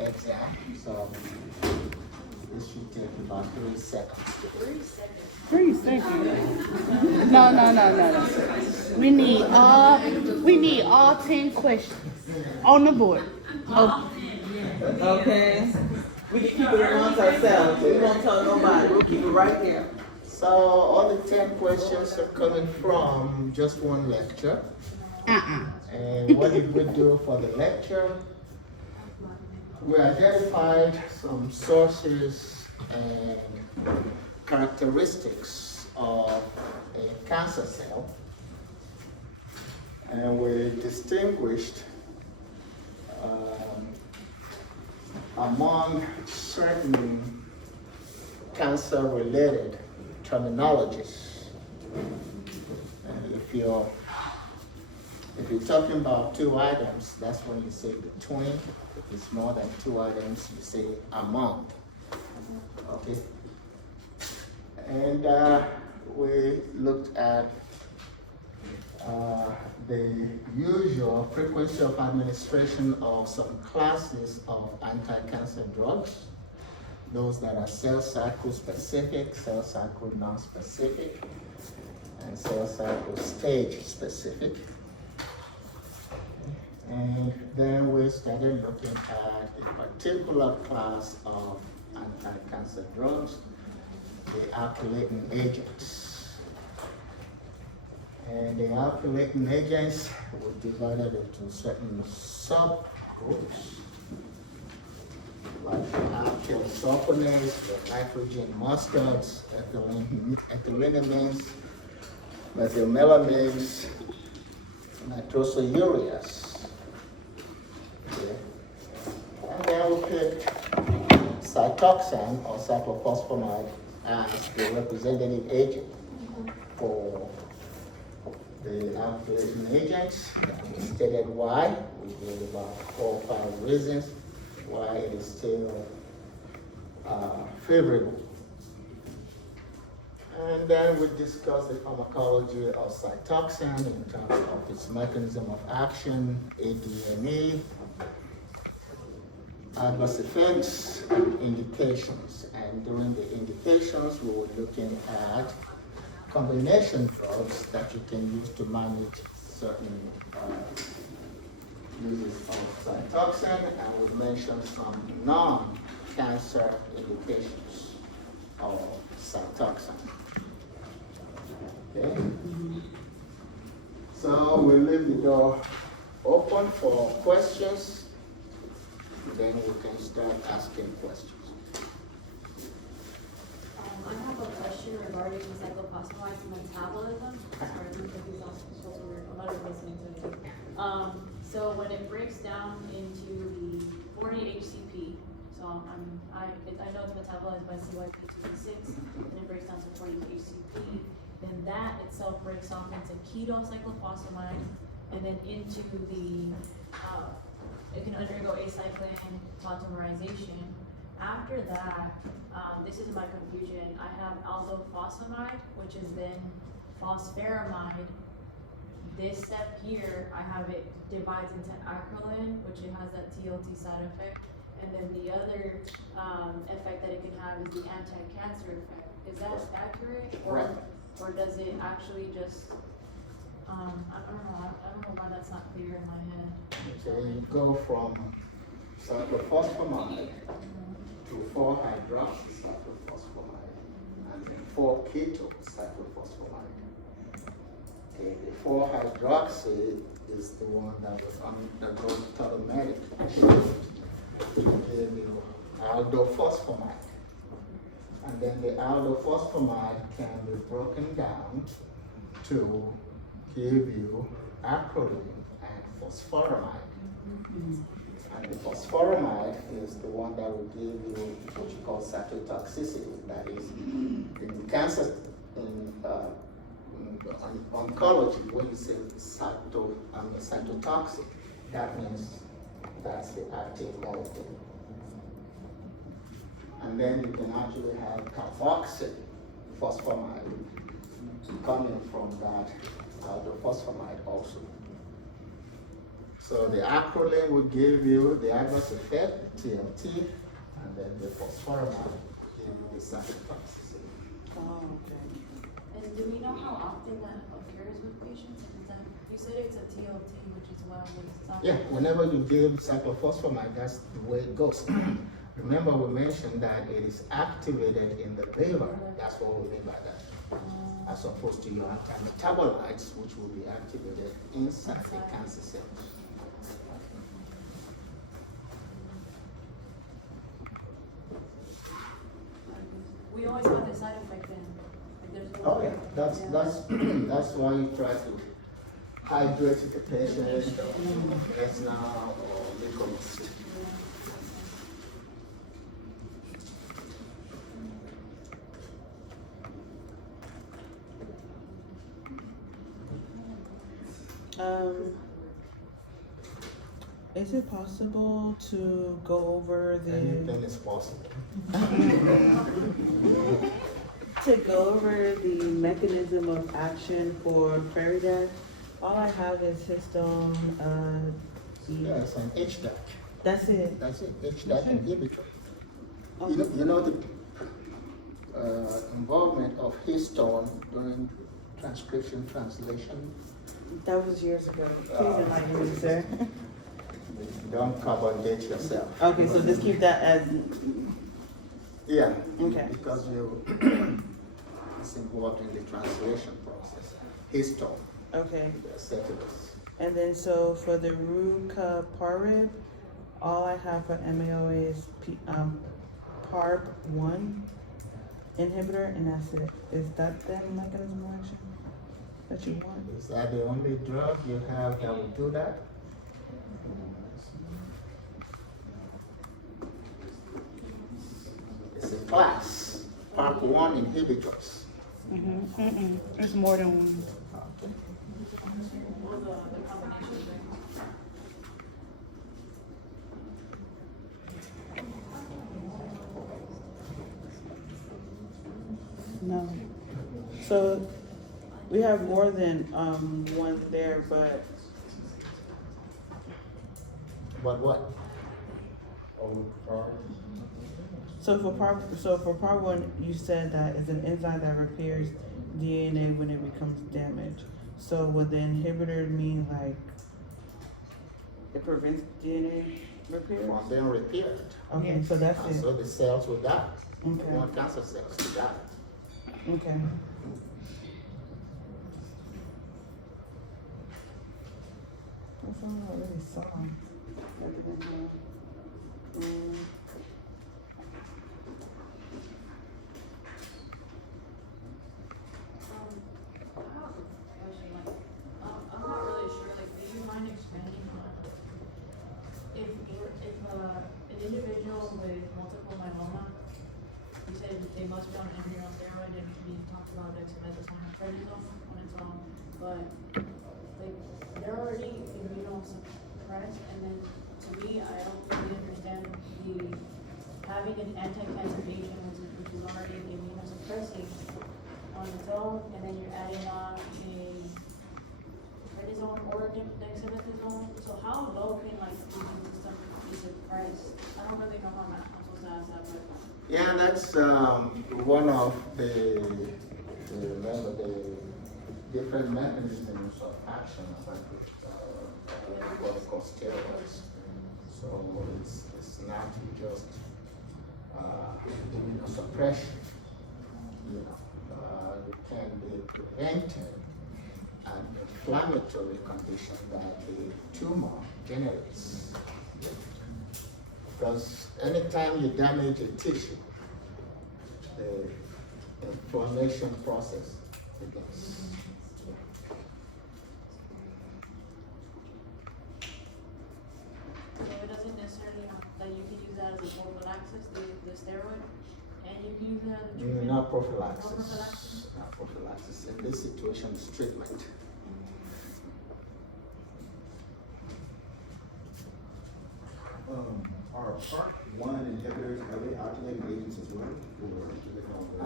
Exactly. So this should take about 3 seconds. 3 seconds. No, no, no, no, no. We need all 10 questions on the board. Oh, Okay. We can keep it amongst ourselves. We won't tell nobody. We'll keep it right here. So all the 10 questions are coming from just one lecture. And what did we do for the lecture? We identified some sources and characteristics of a cancer cell, and we distinguished among certain cancer-related terminologies. And if you're talking about 2 items, that's when you say between. If it's more than 2 items, you say among. Okay? And we looked at the usual frequency of administration of some classes of anti-cancer drugs. Those that are cell cycle specific, cell cycle non-specific, and cell cycle stage specific. And then we started looking at a particular class of anti-cancer drugs, the alkylating agents. And the alkylating agents were divided into certain subgroups, like the alkyl sulfonates, the nitrogen mustards, ethylenamines, methylmelamanes, nitrosoureas. Okay. And then we picked cytoxan or cyclophosphamide as the representative agent for the alkylating agents. We stated why. We gave about 4 or 5 reasons why it is still favorable. And then we discussed the pharmacology of cytoxan in terms of its mechanism of action, ADME, adverse effects, and indications. And during the indications, we were looking at combination drugs that you can use to manage certain uses of cytoxan, and we mentioned some non-cancer indications of cytoxan. Okay? So we leave the door open for questions. Then we can start asking questions. I have a question regarding the cyclophosphamide metabolism. Sorry, this is also weird. I'm not even listening to it. So when it breaks down into the 40-HCP, so I know it's metabolized by CYP2C6, and it breaks down to 40-HCP, then that itself breaks off into keto cyclophosphamide, and then into the it can undergo acycline tautomerization. After that, this is my confusion. I have aldophosphamide, which is then phosphoramide. This step here, I have it divides into acrolein, which it has that TLT side effect. And then the other effect that it can have is the anti-cancer effect. Is that accurate? Or does it actually just, I don't know why that's not clear in my head. Okay, you go from cyclophosphamide to 4-hydroxycyclophosphamide and then 4-keto cyclophosphamide. Okay, the 4-hydroxy is the one that was undergoing automatic to give you aldophosphamide. And then the aldophosphamide can be broken down to give you acrolein and phosphoramide. And the phosphoramide is the one that will give you what you call cytotoxicity. That is, in cancer, in oncology, when you say cytotoxic, that means that's the active molecule. And then you can actually have carboxyl phosphamide coming from that aldophosphamide also. So So the acrolein will give you the adverse effect, TMT, and then the phosphoramide will give you the cytotoxicity. Oh, okay. And do we know how often that occurs with patients? Is that, you said it's a TLT, which is why it's not. Yeah, whenever you give cyclophosphamide, that's the way it goes. Remember, we mentioned that it is activated in the liver. That's what we mean by that. As opposed to your anti-metabolites, which will be activated inside the cancer cells. We always have the side effect then. Like there's no. Oh yeah, that's why you try to hydrate the patient, as now or Licomyst. Is it possible to go over Anything is possible. the mechanism of action for prairie dog? All I have is histone, Yeah, it's an HDAC. That's it. That's it, HDAC inhibitor. Okay. You know the involvement of histone during transcription translation. That was years ago. Please enlighten me, sir. Don't carbon date yourself. Okay, so just keep that as, Yeah. Okay. Because it's involved in the translation process. Histone, okay. the acetylase. And then so for the rucaparib, all I have for MAO is PARP1 inhibitor, and that's it. Is that the mechanism of action that you want? Is that the only drug you have that will do that? It's a class, PARP1 inhibitors. It's more than one. No. So we have more than one there, but But what? so for PARP1, you said that it's an enzyme that repairs DNA when it becomes damaged. So would the inhibitor mean like it prevents DNA repair? From being repaired. Okay, so that's And it. so the cells will die. You Okay. want cancer cells to die. Okay. That's all I really saw. I'm not really sure, like, do you mind expanding on if an individual with multiple myeloma, you said they must be on embryo steroid, and we talked about dexamethasone and prednisone on its own, but, like, they're already immunosuppressed, and then, to me, I don't really understand having an anti-cancer agent, which is already immunosuppressing on its own, and then you're adding on a prednisone or dexamethasone. So how low can like the immune system be suppressed? I don't really know how I'm supposed to ask that, but. Yeah, that's one of the different mechanisms of action of corticosteroids. So it's not just immunosuppression. You know, it can be prevented an inflammatory condition that the tumor generates. Because anytime you damage a tissue, the inflammation process begins. So it doesn't necessarily that you can use that as a prophylaxis, the steroid, and you can use that as a treatment. Not No prophylaxis. prophylaxis? Not prophylaxis. In this situation, it's treatment. Are PARP1 inhibitors, are they alkylating agents as well? Or do they call them?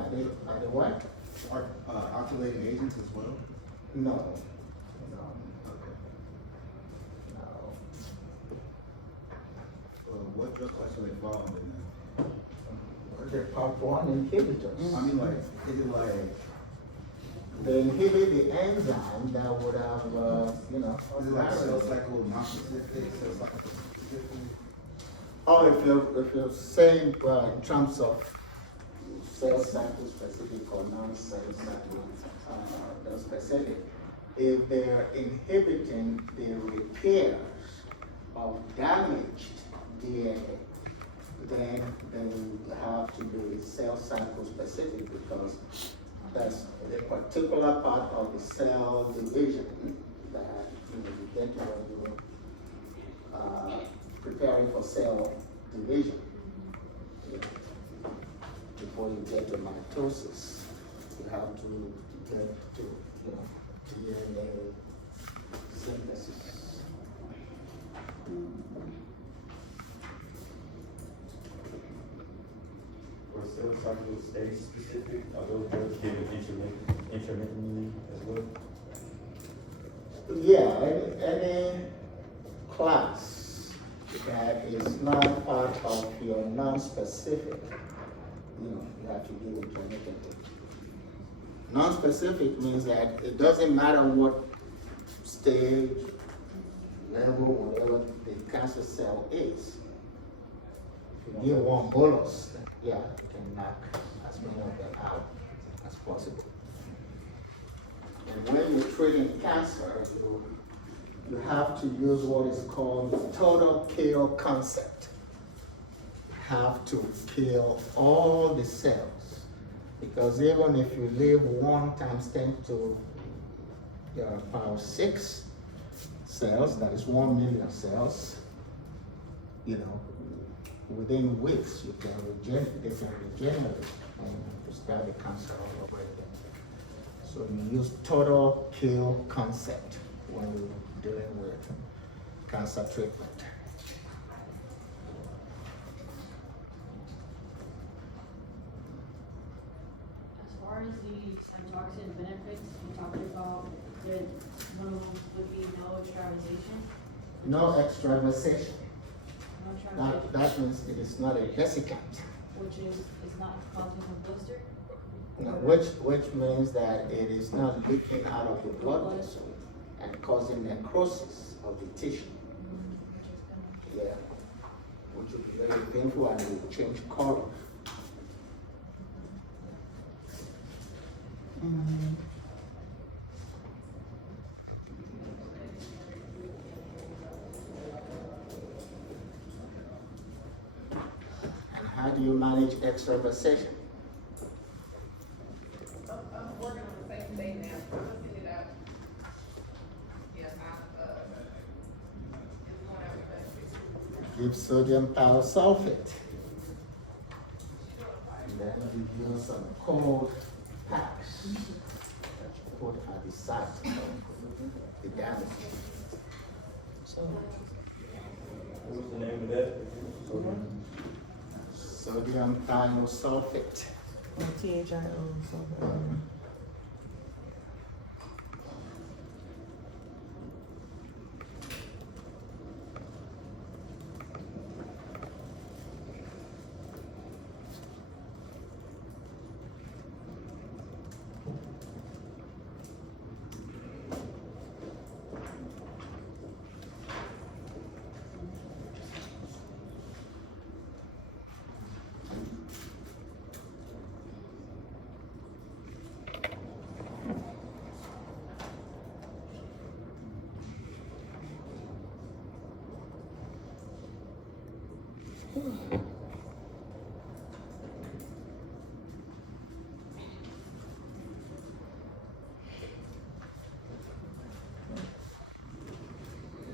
Are they what? Are alkylating agents as well? No. No. Okay. No. what drug class do they fall under now? The part one inhibitors. I mean, like, is it like, They inhibit the enzyme that would have, is it like cell cycle non-specific, cell cycle specific? Oh, if you're saying, in terms of cell cycle specific or non-cell cycle specific, if they're inhibiting the repairs of damaged DNA, then they would have to be cell cycle specific because that's a particular part of the cell division that you get when you're preparing for cell division. Yeah. Before you get to mitosis, you have to get to DNA synthesis. For cell cycle stage specific, are those drugs given intermittently as well? Yeah, any class that is not part of your non-specific, you have to give it intermittently. Non-specific means that it doesn't matter what stage, level, whatever the cancer cell is. If you give one bolus, yeah, you can knock as many of them out as possible. And when you're treating cancer, you have to use what is called the total kill concept. You have to kill all the cells, because even if you leave 1 times 10 to the power 6 cells, that is 1 million cells, within weeks they can regenerate and start the cancer all over again. So you use total kill concept when you're dealing with cancer treatment. As far as the cytotoxin benefits, you talked about that one would be no extravasation. No extravasation. No extravasation, That means it is not a desiccant. which is not causing a blister. Which means that it is not leaking out of the blood vessel and causing necrosis of the tissue. Yeah, which would be very painful and will change color. And how do you manage extravasation? I'm working on the same thing now, so I'm sending it out. Yeah, it's going out with Give sodium thiosulfate. And then you use some cold packs that you put at the site of the damage. So, What was the name of that? Sodium thiosulfate. THIO, so,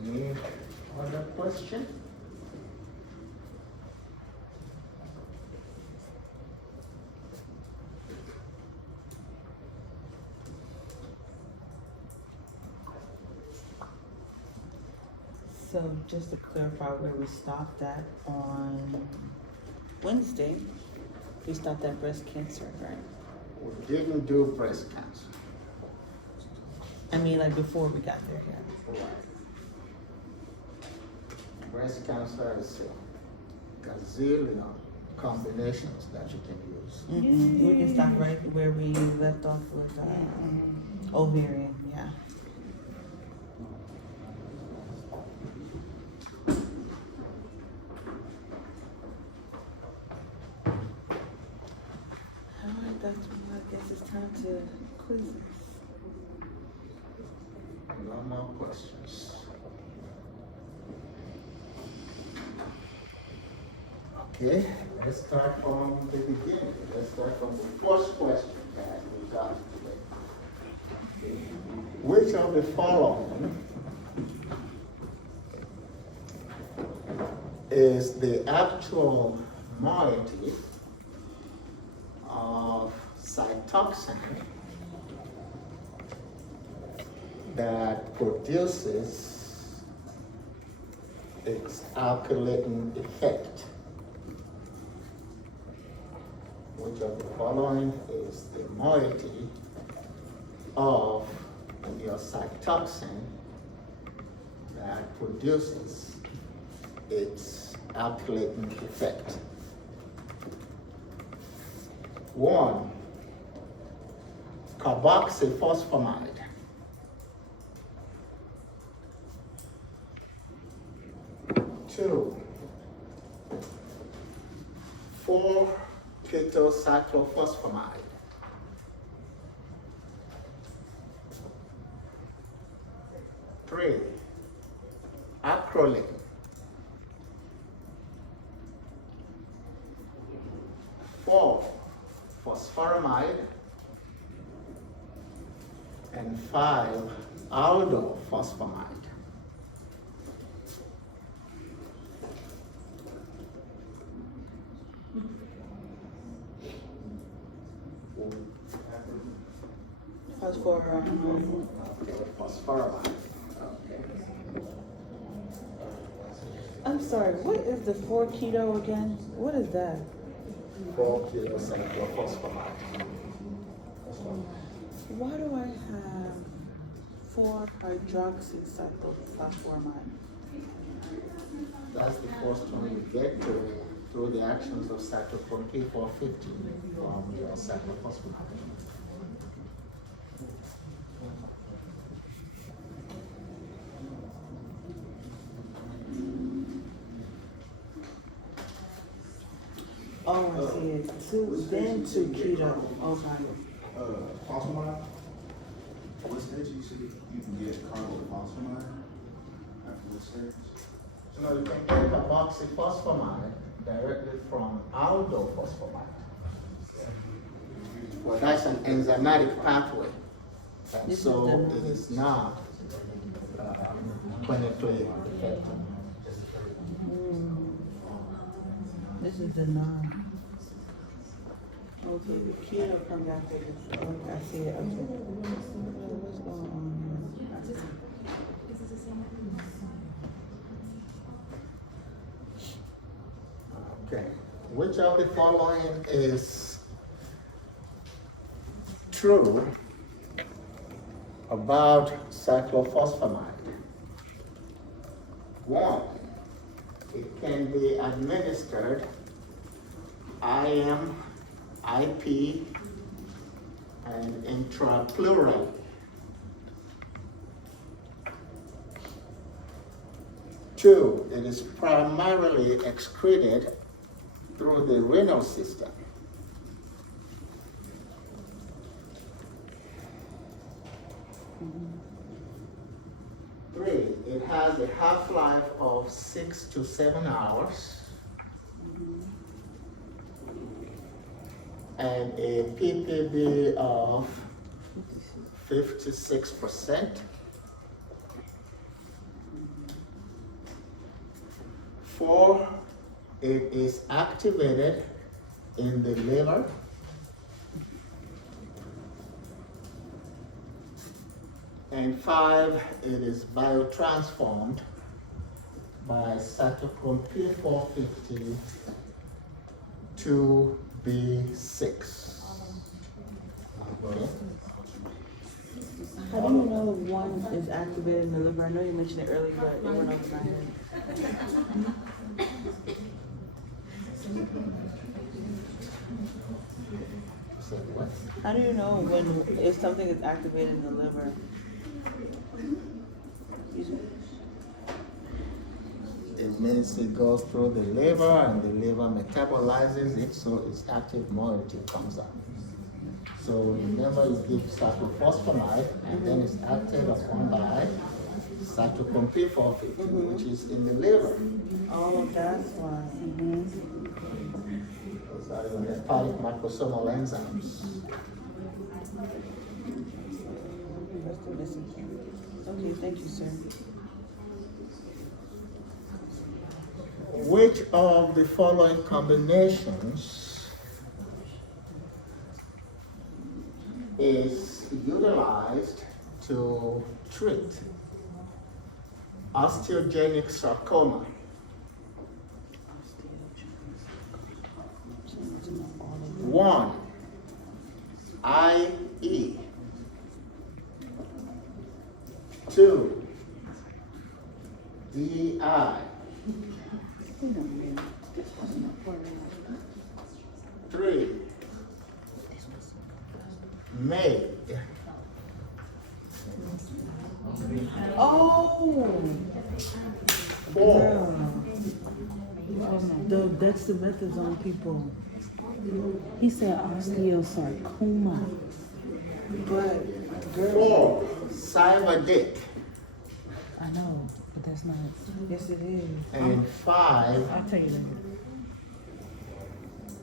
Any other question? So just to clarify where we stopped at on Wednesday, we stopped at breast cancer, right? We didn't do breast cancer. I mean, like before we got there, yeah. Breast cancer is gazillion combinations that you can use. We can stop right where we left off with ovarian, yeah. Alright, Dr. Mo, I guess it's time to quiz us. No more questions. Okay, let's start from the beginning. Let's start from the first question that we got today. Which of the following is the actual moiety of cytoxin that produces its alkylating effect? Which of the following is the moiety of your cytoxin that produces its alkylating effect? 1, carboxyphosphomide. 2, 4-ketocyclophosphamide. 3, acrolein. 4, phosphoramide. And 5, aldophosphamide. Phosphoramide. Okay. I'm sorry, what is the 4-keto again? What is that? 4-ketocyclophosphamide. Why do I have 4-hydroxycyclophosphamide? That's the first one you get to through the actions of cytochrome P450 from your cyclophosphamide. Oh, I see it. Then 2-keto. Okay. Phosphomide? What stage you said you can get carbophosphamide after what stage? So you can get carboxyphosphomide directly from aldophosphamide. Well, that's an enzymatic pathway. And This is so the- it is not clinically effective. This is the non. Okay, the keto comes after this. Okay, I see it. Okay. What's going on here? Okay. Which of the following is true about cyclophosphamide? 1, it can be administered IM, IP, and intrapleural. 2, it is primarily excreted through the renal system. 3, it has a half-life of 6 to 7 hours and a ppb of 56%. 4, it is activated in the liver. And 5, it is biotransformed by cytochrome P450 to B6. Okay. How do you know one is activated in the liver? I know you mentioned it earlier, but it went over my head. said what? How do you know when if something is activated in the liver? It means it goes through the liver and the liver metabolizes it, so its active moiety comes out. So remember, you give cyclophosphamide and then it's acted upon by cytochrome P450, which is in the liver. Oh, that's why. Those are your hepatic microsomal enzymes. That's the missing thing. Okay, thank you, sir. Which of the following combinations is utilized to treat osteogenic sarcoma? 1, IE. 2, DI. 3, May. Oh, 4, the dexamethasone people. He said osteosarcoma. But, girl, 4, Cyberdick. I know, but that's not. yes, it is. And 5, I'll tell you later.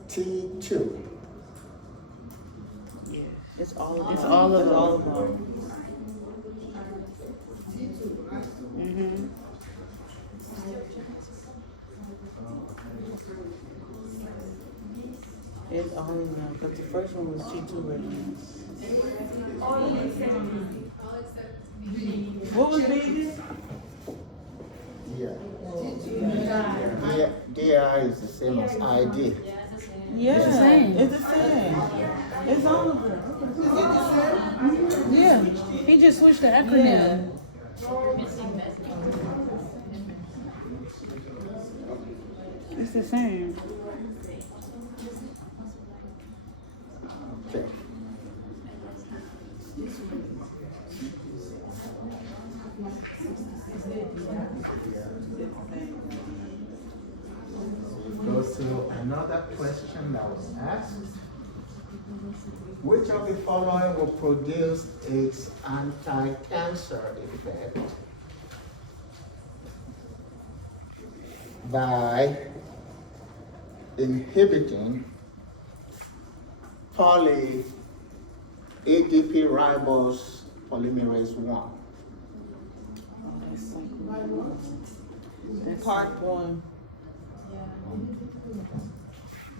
T2. It's all of It's them. all of It's them. all of them. It's all of them. But the first one was T2 regimen. What was vegan? Yeah. DI is the same as ID. Yeah, It's the same. It's the same. It's all of them. Yeah, he just switched the acronym. It's the same. Okay. Go to another question that was asked. Which of the following will produce its anti-cancer effect by inhibiting poly ADP ribose polymerase 1? Part one.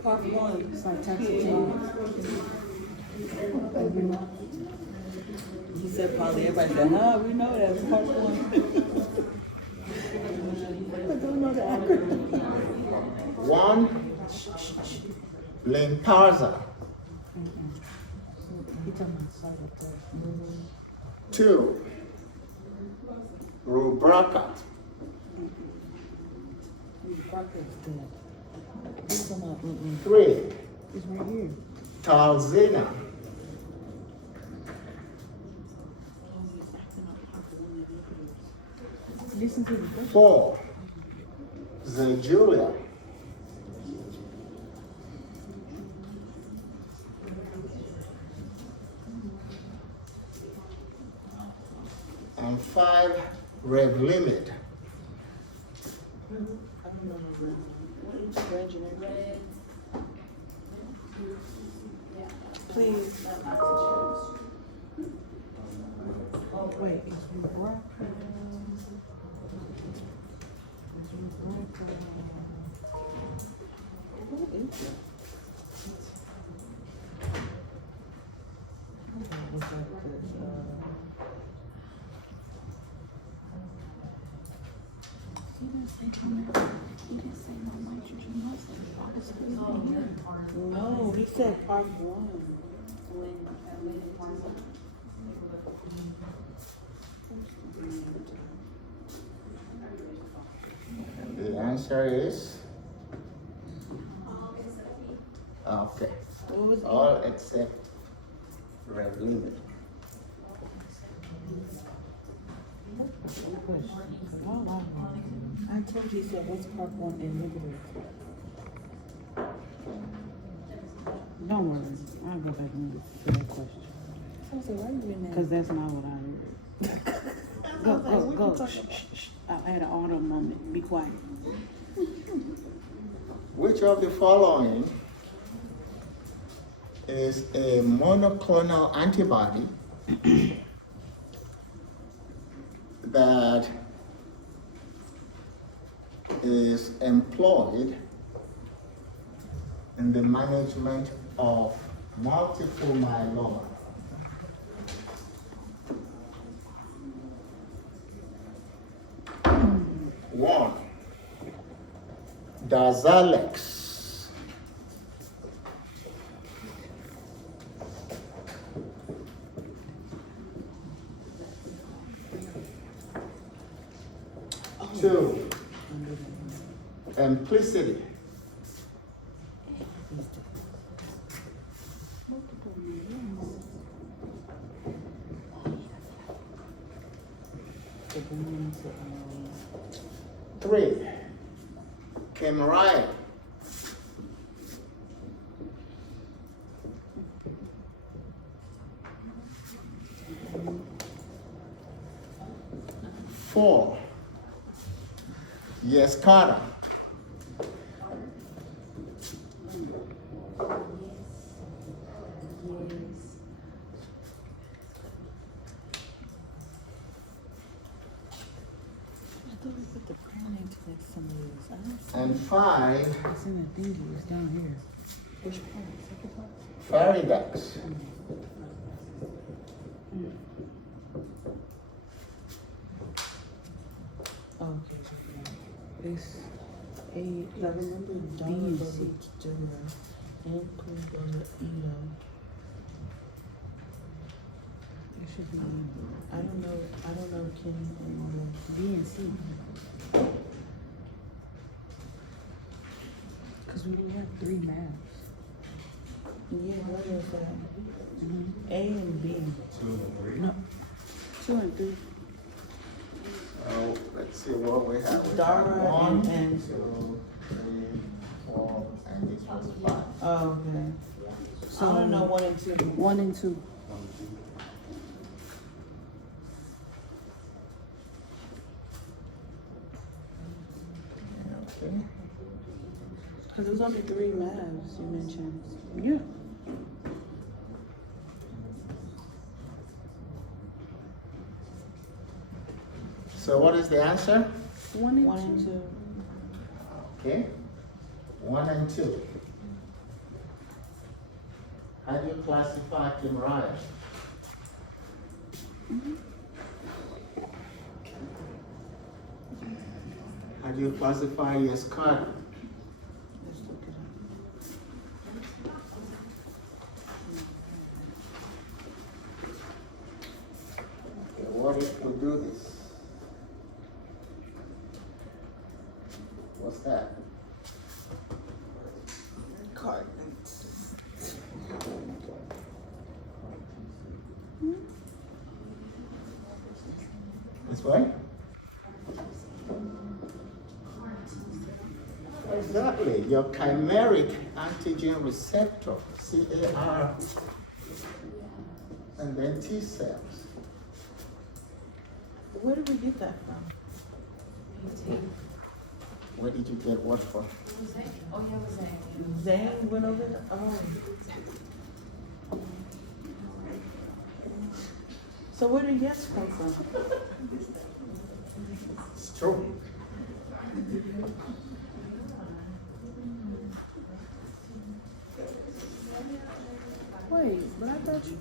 Part one. It's like taxitine. He said probably everybody said, nah, we know that. It's part one. I don't know the acronym. 1, Lynparza. He talking about cytokine. 2, Rubraca. He's talking about, 3, it's right here. Talzina. Listen to the question. 4, Zejulia. And 5, Revlimid. Please. Oh, wait, it's Rubraca. It's Rubraca. What is it? What's that? No, he said part one. The answer is? Okay. What was all except Revlimid. Good question. 'Cause all I heard- I told you, so what's part one inhibitor? Don't worry, I'll go back and answer that question. I was like, why you in Cause that's not what I heard. Go. Shh, shh, shh. I had an auto moment. Be quiet. Which of the following is a monoclonal antibody that is employed in the management of multiple myeloma? One, Darzalex. Two, Implicity. Three, Kemariah. Four, Yescarta. And five, It's in the thingy. It's down here. Which part? Faridex. Okay. It's A. I remember Donna goes to Dura and Queen goes to Elo. It should be I don't know Kenny and B and C. Cause we have 3 maps. yeah, what is that? A and B. 2 and 3. No. 2 and 3. Oh, let's see what we have. We have Dara one, and- 2, 3, 4, and this was 5. Oh, okay. So I don't know 1 and 2. 1 and 2. Okay. Cause there's only 3 maps you mentioned. Yeah. So what is the answer? 1 and 1 2. and 2. Okay. 1 and 2. How do you classify Kemariah? How do you classify Yescarta? Let's look it up. Okay, what if we do this? What's that? Cardinals. This way? Exactly, your chimeric antigen receptor, CAR, and then T cells. Where did we get that from? Where did you get what from? Zane went over the, oh. So where did yes come from? It's true. Wait, but I thought you.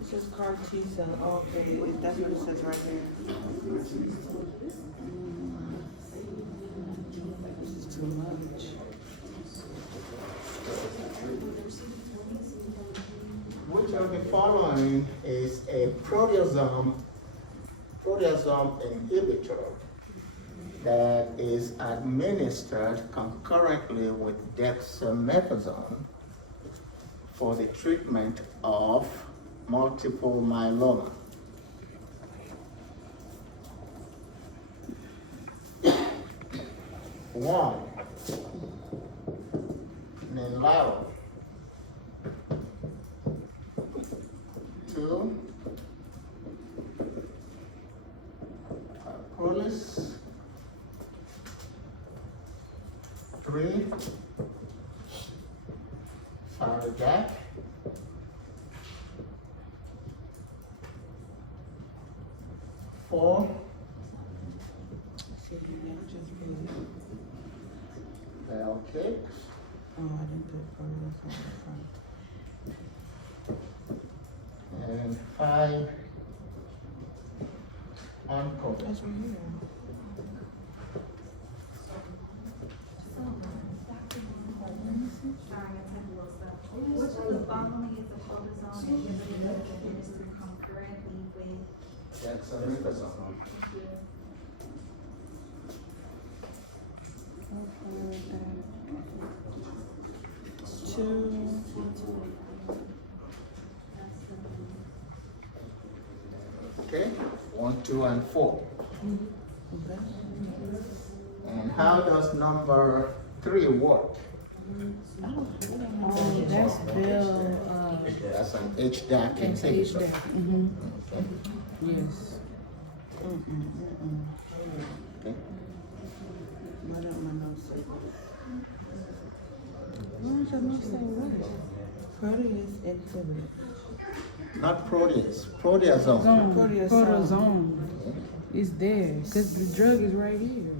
It says CAR T cell. Oh, okay, that's what it says right here. This is too much. Which of the following is a proteasome inhibitor that is administered concurrently with dexamethasone for the treatment of multiple myeloma. One, Ninlaro. Two, Prolis. Three, Faraday. Four, bell cakes. Oh, I didn't put Proteus on the front. And five, uncovered. That's right here. Which of the following is the cortisone inhibitor that is administered concurrently with Dexamethasone. Two. Okay, 1, 2, and 4. Okay. And how does number 3 work? Oh, that's Bill, That's an HDAC it's inhibitor. HDAC. Okay. Yes. Okay. Why don't my notes say Why don't your notes say what? Proteus inhibitor? Not protease, proteasome. Zone, Proteasome. proteasome. It's there, cause the drug is right here.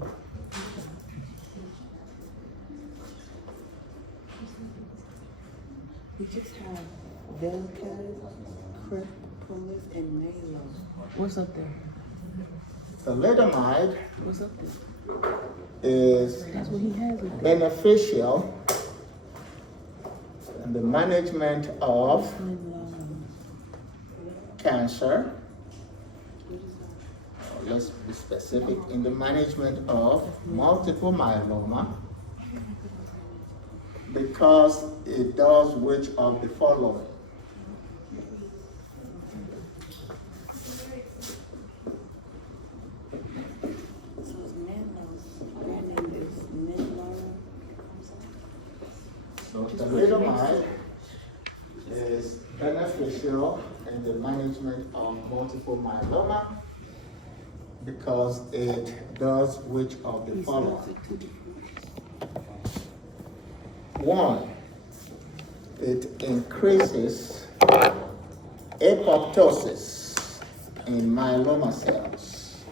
We just have Velcade, Propolis, and Nalo. What's up there? Thalidomide What's up there? is That's what he has it. beneficial in the management of cancer. Let's be specific, in the management of multiple myeloma, because it does which of the following? So it's Nalo. Brand name is Nalo. So thalidomide is beneficial in the management of multiple myeloma because it does which of the following? 1, it increases apoptosis in myeloma cells.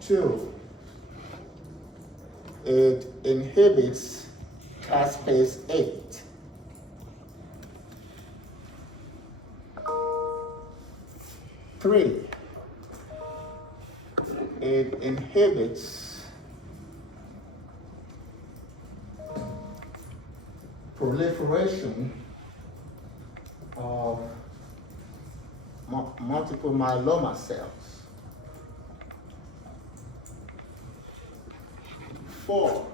2, it inhibits caspase 8. 3, it inhibits proliferation of multiple myeloma cells. 4,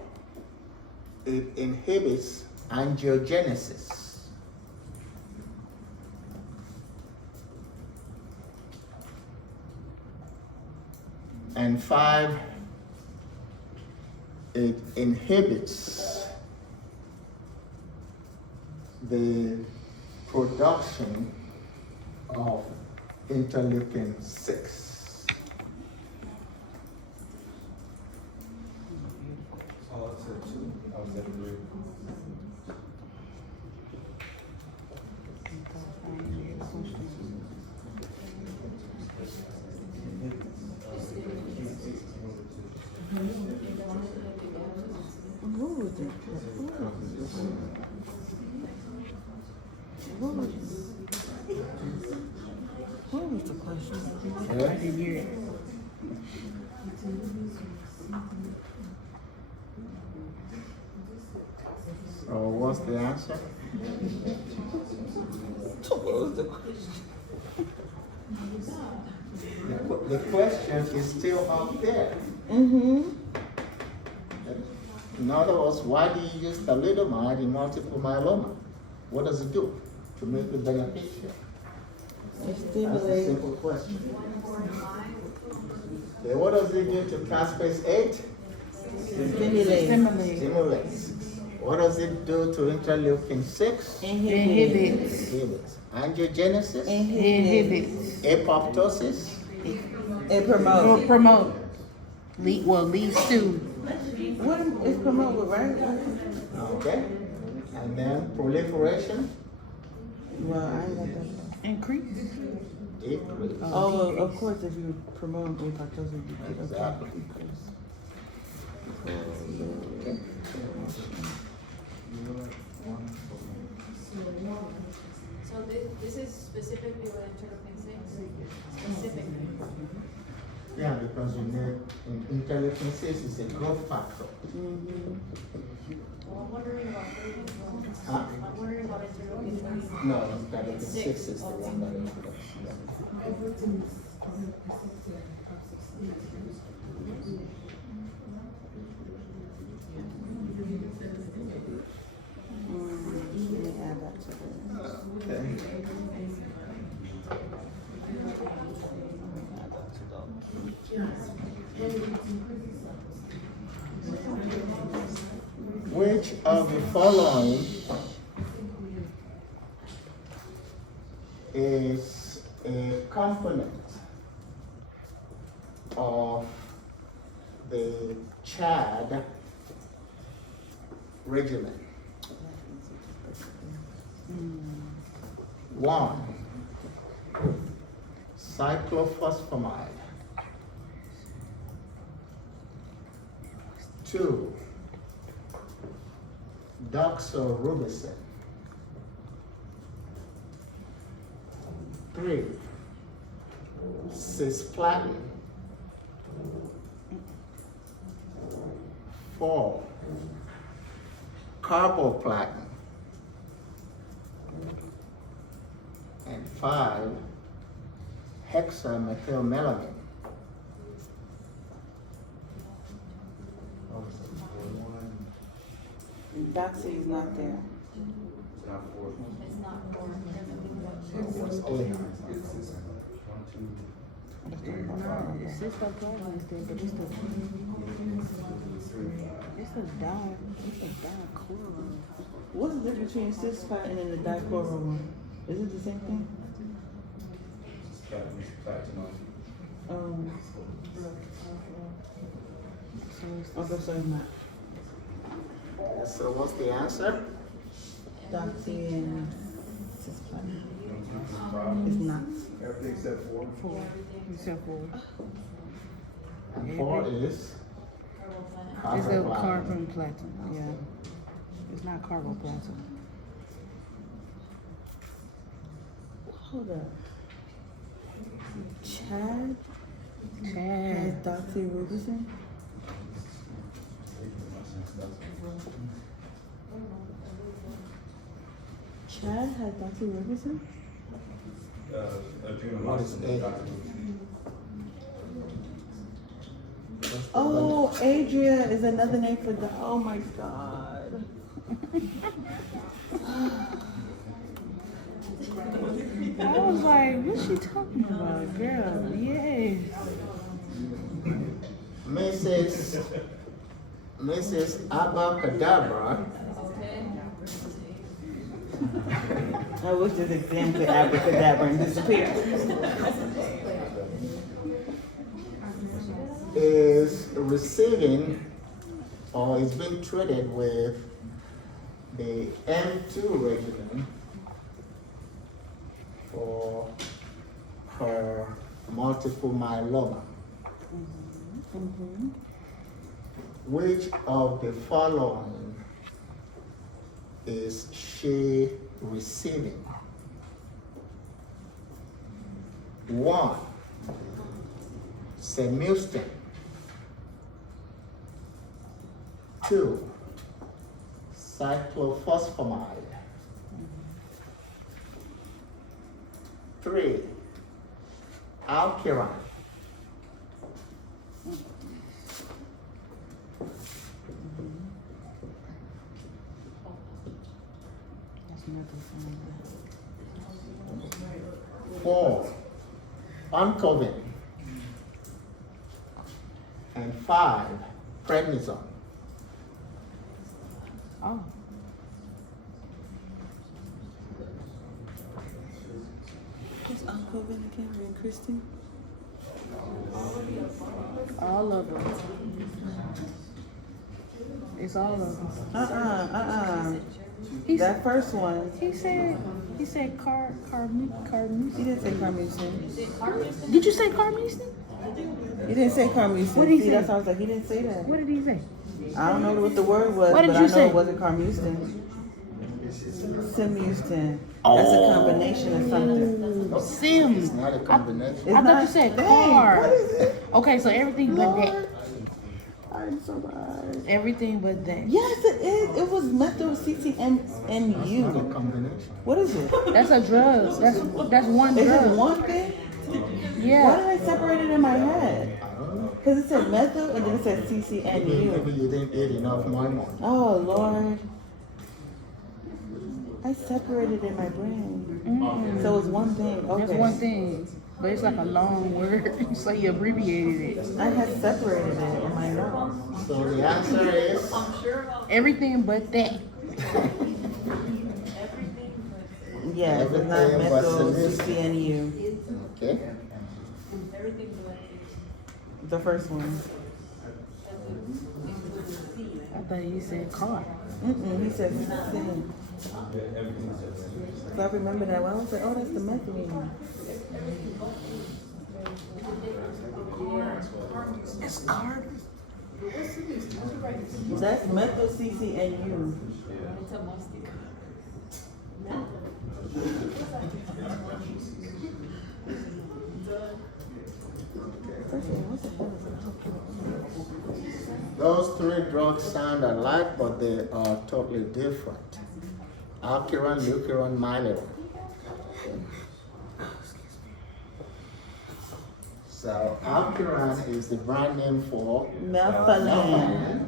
it inhibits angiogenesis. And 5, it inhibits the production of interleukin 6. Oh, it's a 2. I was at 3. What was it? What was the question? Yeah. I didn't hear it. So what's the answer? What was the question? The question is still up there. Mm-hmm. In other words, why do you use thalidomide in multiple myeloma? What does it do to make it beneficial? It That's a stimulates. simple question. Okay, what does it do to caspase 8? Stimulates. Stimulates. What does it do to interleukin 6? Inhibits. Inhibits. Angiogenesis? Inhibits. Apoptosis? It Or promotes. promote. Leads to. What is promote, right? Okay. And then proliferation? Well, I ain't got that. Increase. Decrease. Oh, of course, if you promote apoptosis, you get a Exactly. So this is specifically with interleukin 6? Specifically. Yeah, because you need, interleukin 6 is a growth factor. Well, I'm wondering about 3 as well. Huh? I'm wondering about interleukin 3. No, interleukin 6 is the one that influences. Let me add that to this. Okay. Which of the following is a component of the CHAD regimen? 1, cyclophosphamide. 2, doxorubicin. 3, cisplatin. 4, carboplatin. And 5, hexamethylmelamine. Doxy is not there. It's not four. It's not for, What's A? No, the cisplatin is there, but it's a dichloro. What's the difference between cisplatin and the dichloro one? Is it the same thing? Platinum. Okay, so it's not. So what's the answer? Doxy and cisplatin. It's not. Everything except for. Except for. And 4 is It's a carboplatin. carbon platinum, yeah. It's not carboplatin. Hold up. Chad has Chad. doxorubicin? Chad has doxorubicin? What is A? Oh, Adria is another name for the. Oh my god. I was like, what's she talking about, girl? Yes. Mrs. Abacadabra I wish this exam could abracadabra and disappear. is receiving or is being treated with the M2 regimen for her multiple myeloma. Which of the following is she receiving? 1, Semustin. 2, cyclophosphamide. 3, alkyrine. 4, 4, oncovin. And 5, prednisone. Oh, What's Uncle Ben again? And Christy? all of them. It's all of them. He That first one. He said He didn't say Carmucin. Did you say Carmucin? He didn't say Carmucin. What did he See, say? that's why I was like, he didn't say that. What did he say? I don't know what the word was, What did but you I know say? it wasn't Carmucin. Simucin. That's a combination of something. Sim. It's not a combination. I thought you said car. What is it? Okay, so everything but that. I'm so bad. Everything but that. Yes, it is. It was methyl It's not a CCNU. combination. What is it? That's a drug. That's one Is it drug. one thing? Why Yeah. did I separate it in my head? I don't know. Because it said methyl and then it said Maybe CCNU. you didn't eat enough morning. Oh, Lord. I separated in my brain. So it's one thing. Okay. That's one thing. But it's like a long word. So you abbreviated it. I had separated it in my notes. So the answer is Everything but that. Yeah, it's not Everything but methyl this. CCNU. okay. The first one. I thought you said car. He said CCN. So I remember that one. I was like, oh, that's the methyl one. It's car. That's methyl CCNU. Those 3 drugs sound alike, but they are totally different. Alkiron, Leukeron, Myleron. So Alkiron is the brand name for Melphalan.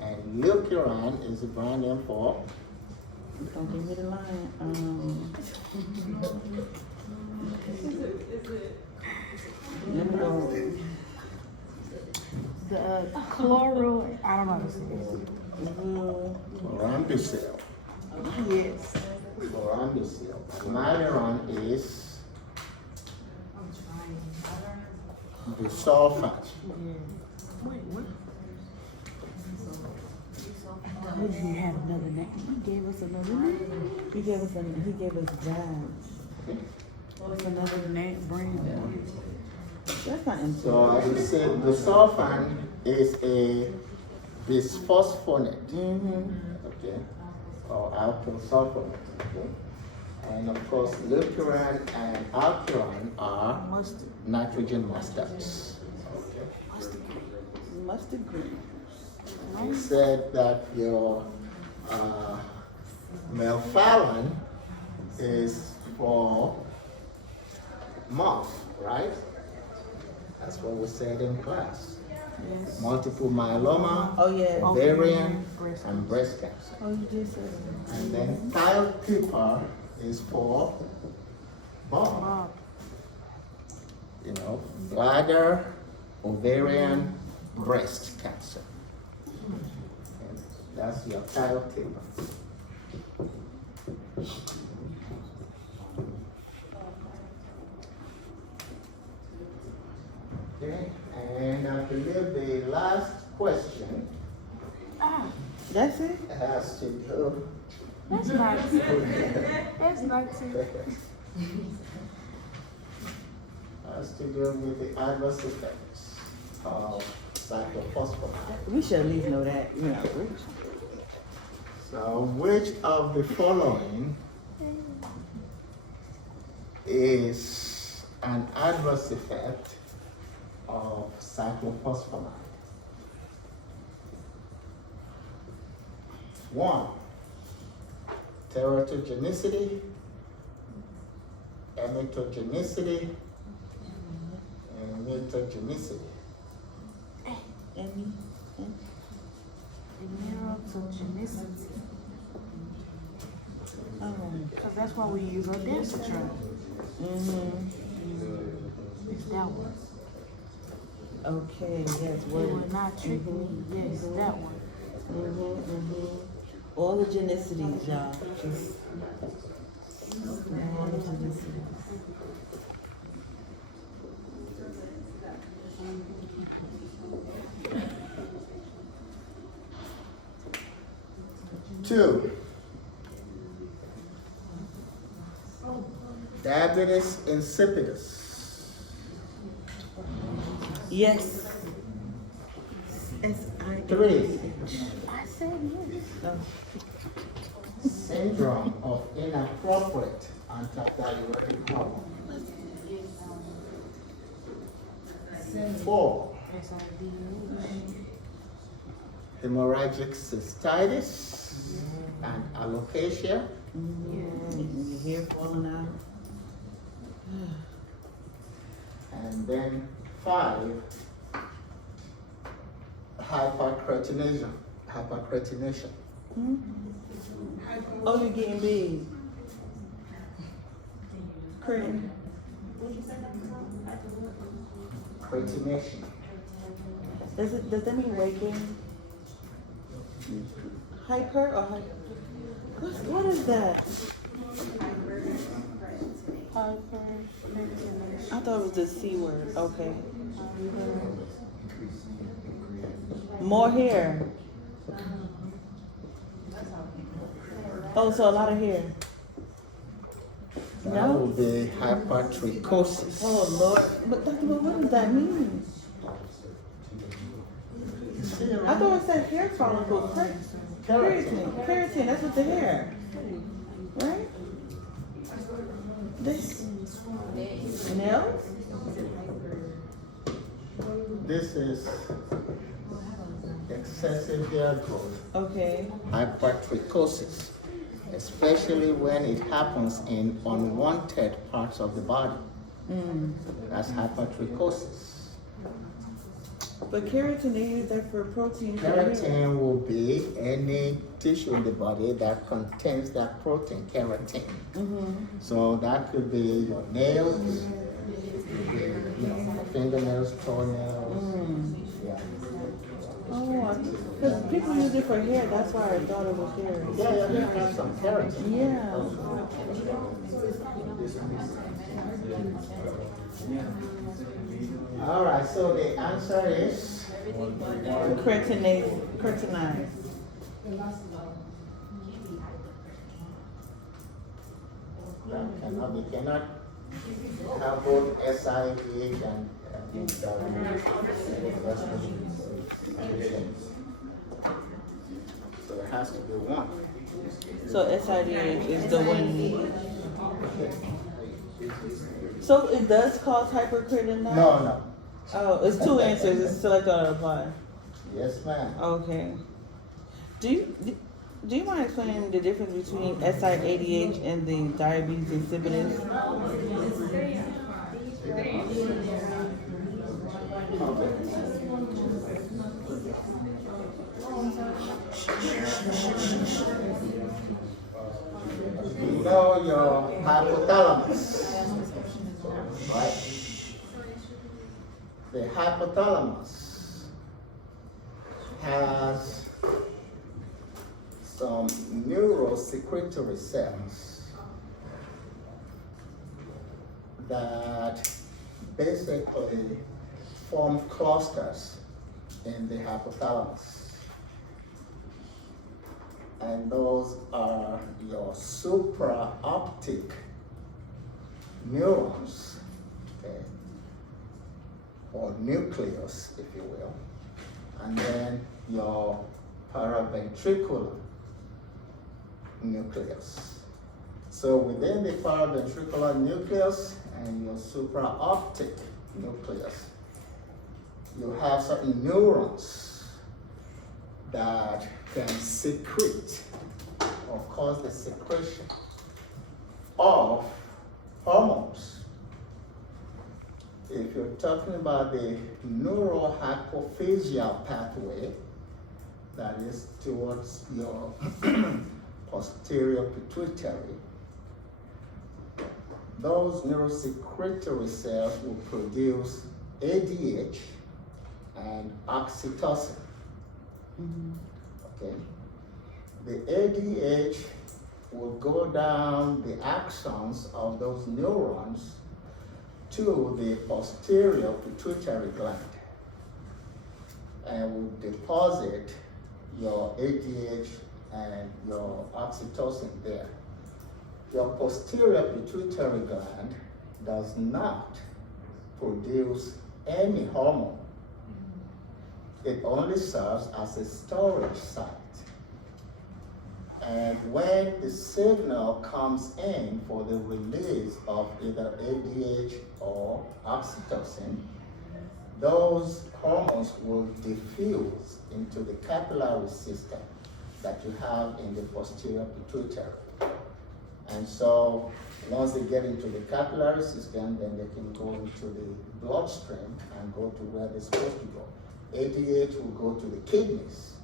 and Leukeron is the brand name for Don't give me the line. The chloral. I don't know how to say it. Chlorambucil. Yes. Chlorambucil. Myleron is the sulfate. Wait, what? What did you have another name? You gave us another name. He gave us jabs. What's another name? Brand. That's not important. So I would say the sulfan is a bisphosphonate. Okay, or alkyl sulfonate. Okay, and of course, leukeran and alkyron are nitrogen mustards. Okay. Mustard green. You said that your melphalan is for moth, right? That's what we said in class. Yes. Multiple myeloma, Oh yeah. ovarian, and breast cancer. Oh, you just said it. And then tile keeper is for Bob. You know, bladder, ovarian, breast cancer. And that's your tile keeper. Okay, and I believe the last question That's it? has to do. That's not That's not Has to do with the adverse effects of cyclophosphamide. We should at least know that. You know. So, which of the following is an adverse effect of cyclophosphamide? 1. Teratogenicity, emetogenicity, and mutagenicity. Emmy. Neurotogenicity. That's why we use our dancer train. Mm-hmm. It's that one. Okay, yes, It will not trick me. Yes, that one. All the genicities, y'all. Just all the genicities. Two, diabetes insipidus. Yes. Three, I said yes. syndrome of inappropriate antidiuretic hormone. 4, hemorrhagic cystitis and alopecia. Your hair falling out. And then 5, hypercreatination. Oh, you're getting big. Creating. Creatination. Does that mean waking? Hyper or hyper? What is that? I thought it was the C word. Okay. More hair. Oh, so a lot of hair. That No? would be hypertrichosis. Oh Lord. But Dr. Mo, what does that mean? I thought it said hair follicles. Keratin. Keratin, that's with the hair. Right? This nails? This is excessive hair growth, Okay. hypertrichosis, especially when it happens in unwanted parts of the body. That's hypertrichosis. But keratin, they use that for protein. for hair. Keratin will be any tissue in the body that contains that protein, keratin. So that could be your nails, fingernails, toenails. Yeah. Oh, because people use it for hair. That's why I thought it was hair. Yeah, have some keratin. Yeah. All right, so the answer is Keratinized. we cannot have both SIH and so it has to be one. So SIDH is the one you need. So it does cause hyperkeratinized? No. Oh, it's two answers. It's select or apply. Yes, ma'am. Okay. Do you mind explaining the difference between SIADH and the diabetes insipidus? You know your hypothalamus, right? The hypothalamus has some neurosecretory cells that basically form clusters in the hypothalamus. And those are your supraoptic neurons, okay, or nucleus, if you will, and then your paraventricular nucleus. So within the paraventricular nucleus and your supraoptic nucleus, you have certain neurons that can secrete or cause the secretion of hormones. If you're talking about the neurohypophyseal pathway, that is towards your posterior pituitary, those neurosecretory cells will produce ADH and oxytocin. Okay? The ADH will go down the axons of those neurons to the posterior pituitary gland and will deposit your ADH and your oxytocin there. Your posterior pituitary gland does not produce any hormone. It only serves as a storage site. And when the signal comes in for the release of either ADH or oxytocin, those hormones will diffuse into the capillary system that you have in the posterior pituitary. And so once they get into the capillary system, then they can go into the bloodstream and go to where they're supposed to go. ADH will go to the kidneys.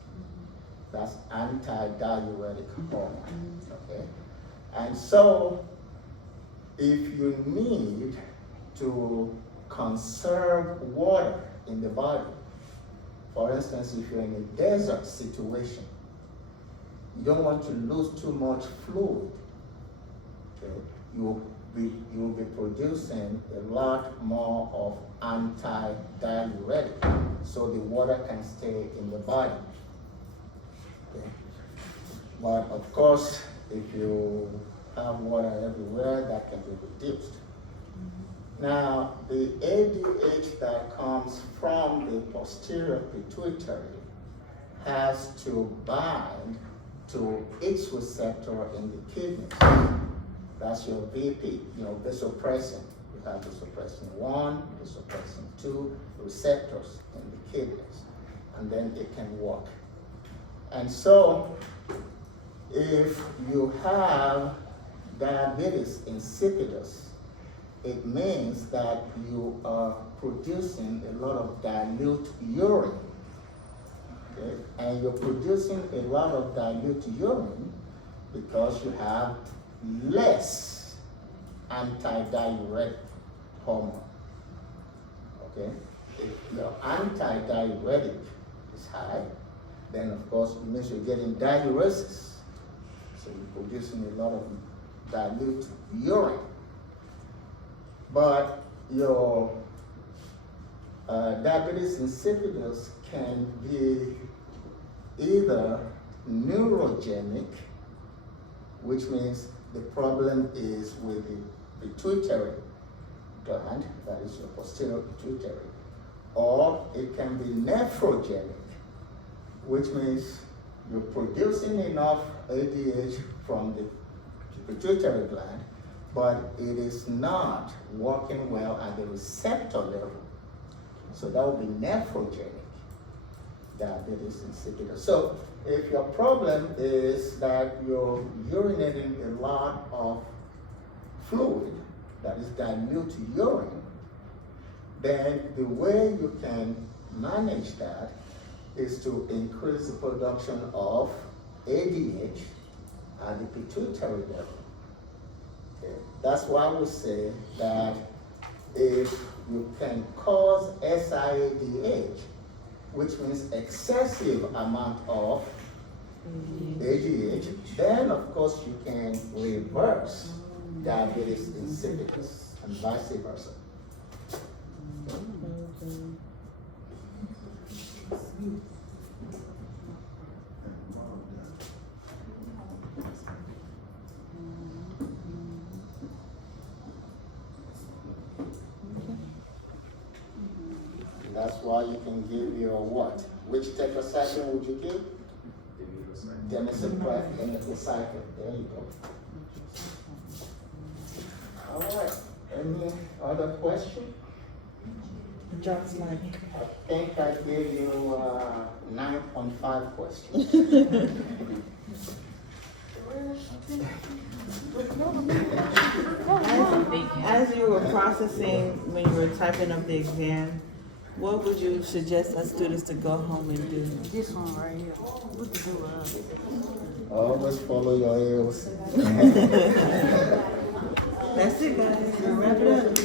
That's anti-diuretic hormone, okay? And so if you need to conserve water in the body, for instance, if you're in a desert situation, you don't want to lose too much fluid, okay? You will be producing a lot more of anti-diuretic, so the water can stay in the body. Okay. But of course, if you have water everywhere, that can be reduced. Now, the ADH that comes from the posterior pituitary has to bind to its receptor in the kidneys. That's your BP, vasopressin. You have vasopressin 1, vasopressin 2 receptors in the kidneys, and then it can work. And so, if you have diabetes insipidus, it means that you are producing a lot of dilute urine. Okay? And you're producing a lot of dilute urine because you have less anti-diuretic hormone. Okay? If your anti-diuretic is high, then of course it means you're getting diuresis. So you're producing a lot of dilute urine. But your diabetes insipidus can be either neurogenic, which means the problem is with the pituitary gland, that is your posterior pituitary, or it can be nephrogenic, which means you're producing enough ADH from the pituitary gland, but it is not working well at the receptor level. So that would be nephrogenic diabetes insipidus. So if your problem is that you're urinating a lot of fluid, that is dilute urine, then the way you can manage that is to increase the production of ADH at the pituitary level. Okay. That's why we say that if you can cause SIADH, which means excessive amount of ADH, then of course you can reverse diabetes insipidus and vice versa. That's why you can give your what? Which tetracycline would you give? Demisocrat. There you go. All right. Any other question? John's like, I think I gave you 9.5 questions. as you were processing, when you were typing up the exam, what would you suggest us students to go home and do? This one right here. What to do? Always follow your ears. That's it, guys. We'll wrap it up.